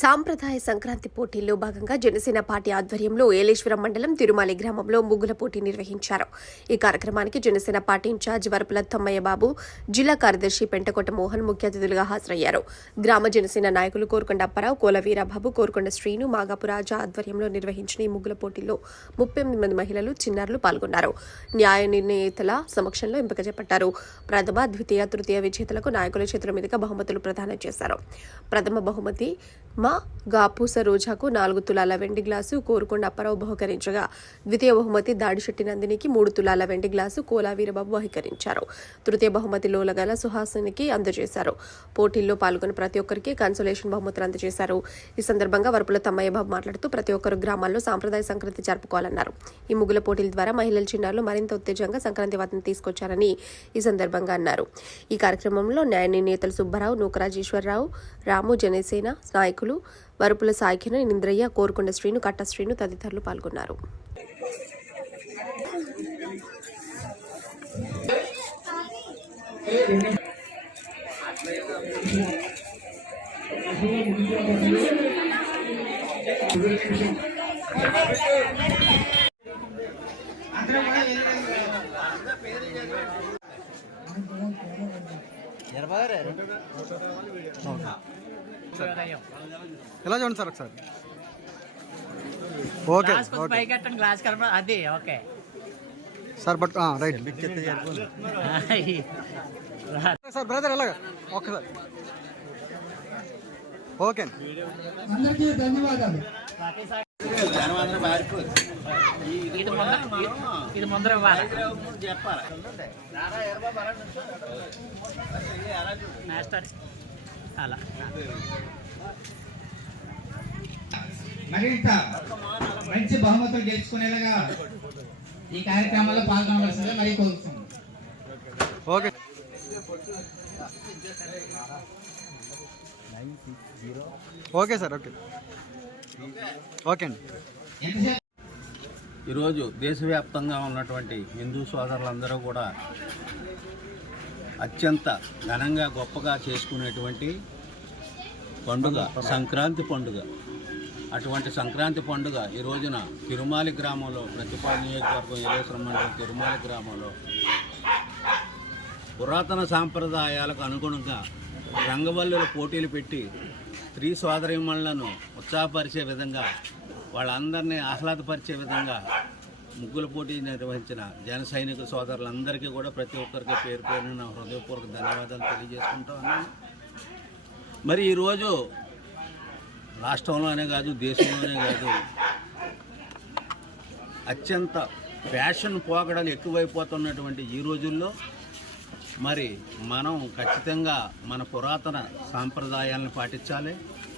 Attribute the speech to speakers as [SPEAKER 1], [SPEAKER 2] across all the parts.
[SPEAKER 1] సాంప్రదాయ సంక్రాంతి పోటీల్లో భాగంగా జనసేన పార్టీ ఆధ్వర్యంలో ఏలేశ్వరం మండలం తిరుమలి గ్రామంలో ముగ్గుల పోటీ నిర్వహించారు. ఈ కార్యక్రమానికి జనసేన పార్టీ ఇన్ఛార్జ్ వరపుల తమ్మయ్య బాబు జిల్లా కార్యదర్శి పెంటకోట మోహన్ ముఖ్య అతిథులుగా హాజరయ్యారు. గ్రామ జనసేన నాయకులు కోరుకొండ అప్పారావు కోల వీరబాబు కోరుకొండ శ్రీను మాగాపురాజ ఆధ్వర్యంలో నిర్వహించిన ఈ ముగ్గుల పోటీల్లో ముప్పై ఎనిమిది మంది మహిళలు చిన్నారులు పాల్గొన్నారు. న్యాయ నిర్ణేతల సమక్షంలో ఎంపిక చేపట్టారు. ప్రథమ ద్వితీయ తృతీయ విజేతలకు నాయకుల చేతుల మీదుగా బహుమతులు ప్రదానం చేశారు. ప్రథమ బహుమతి మా గాపూస రోజాకు నాలుగు తులాల వెండి గ్లాసు కోరుకొండ అప్పారావు బహుకరించగా. ద్వితీయ బహుమతి దాడిశెట్టి నందినికి మూడు తులాల వెండి గ్లాసు కోలా వీరబాబు బహుకరించారు. తృతీయ బహుమతి లోలగల సుహాసినికి అందజేశారు. పోటీల్లో పాల్గొన్న ప్రతి ఒక్కరికి కన్సోలేషన్ బహుమతులు అందజేశారు. ఈ సందర్భంగా వరపుల తమ్మయ్య బాబు మాట్లాడుతూ ప్రతి ఒక్కరు గ్రామాల్లో సాంప్రదాయ సంక్రాంతి జరుపుకోవాలన్నారు. ఈ ముగ్గుల పోటీల ద్వారా మహిళల చిన్నారులు మరింత ఉత్తేజంగా సంక్రాంతి వాతాన్ని తీసుకొచ్చారని ఈ సందర్భంగా అన్నారు. ఈ కార్యక్రమంలో న్యాయ నేతలు సుబ్బారావు నూకరాజేశ్వరరావు రాము జనసేన నాయకులు వరుపుల సాయికిన ఇంద్రయ్య కోరుకొండ శ్రీను కట్ట శ్రీను తదితరులు పాల్గొన్నారు.
[SPEAKER 2] ఎలా చూడండి సార్ ఒకసారి? ఓకే
[SPEAKER 3] గ్లాస్ కొంచెం పైకి కట్టండి గ్లాస్ కనపడ అది okay.
[SPEAKER 2] Sir but right. Sir brother ఎలాగ? ఒక్కసారి. ఓకే.
[SPEAKER 4] అందరికీ ధన్యవాదాలు.
[SPEAKER 3] ఇది ముందర ఇది ముందర ఇవ్వాలి. మాస్టర్ అలా.
[SPEAKER 4] మరింత మంచి బహుమతులు గెలుచుకునేలాగా ఈ కార్యక్రమంలో పాల్గొనవలసిందిగా మరి కోరుతున్నాం
[SPEAKER 2] okay. Okay sir okay. Okay అండి.
[SPEAKER 5] ఈరోజు దేశవ్యాప్తంగా ఉన్నటువంటి హిందూ సోదరులందరూ కూడా అత్యంత ఘనంగా గొప్పగా చేసుకునేటువంటి పండుగ సంక్రాంతి పండుగ. అటువంటి సంక్రాంతి పండుగ ఈ రోజున తిరుమాలి గ్రామంలో ప్రతిపాడు నియోజకవర్గం ఏలేశ్వరం మండలం తిరుమాలి గ్రామంలో పురాతన సాంప్రదాయాలకు అనుగుణంగా రంగవల్లుల పోటీలు పెట్టి స్త్రీ సోదరిమణులను ఉత్సాహపరిచే విధంగా వాళ్ళందరినీ ఆహ్లాదపరిచే విధంగా ముగ్గుల పోటీ నిర్వహించిన జన సైనిక సోదరులందరికీ కూడా ప్రతి ఒక్కరికి పేరు పేరున నా హృదయపూర్వక ధన్యవాదాలు తెలియజేసుకుంటా ఉన్నాను. మరి ఈరోజు రాష్ట్రంలోనే కాదు దేశంలోనే కాదు అత్యంత ఫ్యాషన్ పోకడలు ఎక్కువైపోతున్నటువంటి ఈ రోజుల్లో మరి మనం ఖచ్చితంగా మన పురాతన సాంప్రదాయాలను పాటించాలి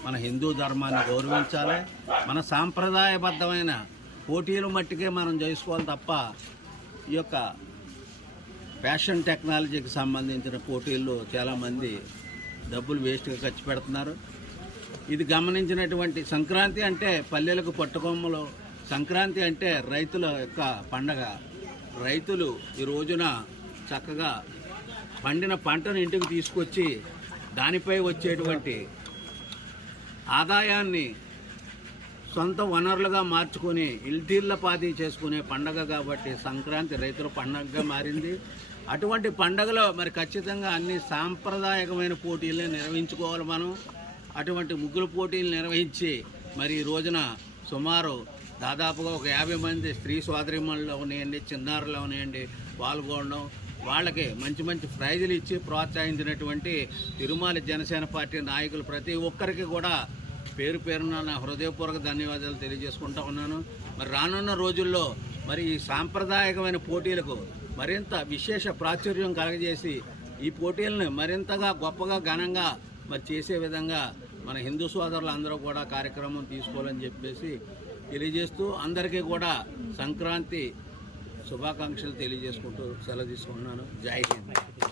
[SPEAKER 5] మన హిందూ ధర్మాన్ని గౌరవించాలి మన సాంప్రదాయబద్ధమైన పోటీలు మట్టికే మనం చేసుకోవాలి తప్ప ఈ యొక్క ఫ్యాషన్ టెక్నాలజీకి సంబంధించిన పోటీల్లో చాలామంది డబ్బులు వేస్ట్గా ఖర్చు పెడుతున్నారు. ఇది గమనించినటువంటి సంక్రాంతి అంటే పల్లెలకు పట్టుకొమ్మలు. సంక్రాంతి అంటే రైతుల యొక్క పండగ. రైతులు ఈ రోజున చక్కగా పండిన పంటను ఇంటికి తీసుకొచ్చి దానిపై వచ్చేటువంటి ఆదాయాన్ని సొంత వనరులుగా మార్చుకొని ఇల్తీర్లపాది చేసుకునే పండగ కాబట్టి సంక్రాంతి రైతుల పండగగా మారింది. అటువంటి పండగలో మరి ఖచ్చితంగా అన్ని సాంప్రదాయకమైన పోటీలే నిర్వహించుకోవాలి మనం. అటువంటి ముగ్గుల పోటీలు నిర్వహించి మరి ఈ రోజున సుమారు దాదాపుగా ఒక యాభై మంది స్త్రీ సోదరిమణులు ఉన్నాయండి చిన్నారులు ఉన్నాయండి. పాల్గొనడం వాళ్ళకి మంచి మంచి ప్రైజులు ఇచ్చి ప్రోత్సహించినటువంటి తిరుమల జనసేన పార్టీ నాయకులు ప్రతి ఒక్కరికి కూడా పేరు పేరున నా హృదయపూర్వక ధన్యవాదాలు తెలియజేసుకుంటా ఉన్నాను. మరి రానున్న రోజుల్లో మరి ఈ సాంప్రదాయకమైన పోటీలకు మరింత విశేష ప్రాచుర్యం కలగజేసి ఈ పోటీలను మరింతగా గొప్పగా ఘనంగా మరి చేసే విధంగా మన హిందూ సోదరులు అందరూ కూడా కార్యక్రమం తీసుకోవాలని చెప్పేసి తెలియజేస్తూ అందరికీ కూడా సంక్రాంతి శుభాకాంక్షలు తెలియజేసుకుంటూ సెలవు తీసుకుంటున్నాను. జై హింద్.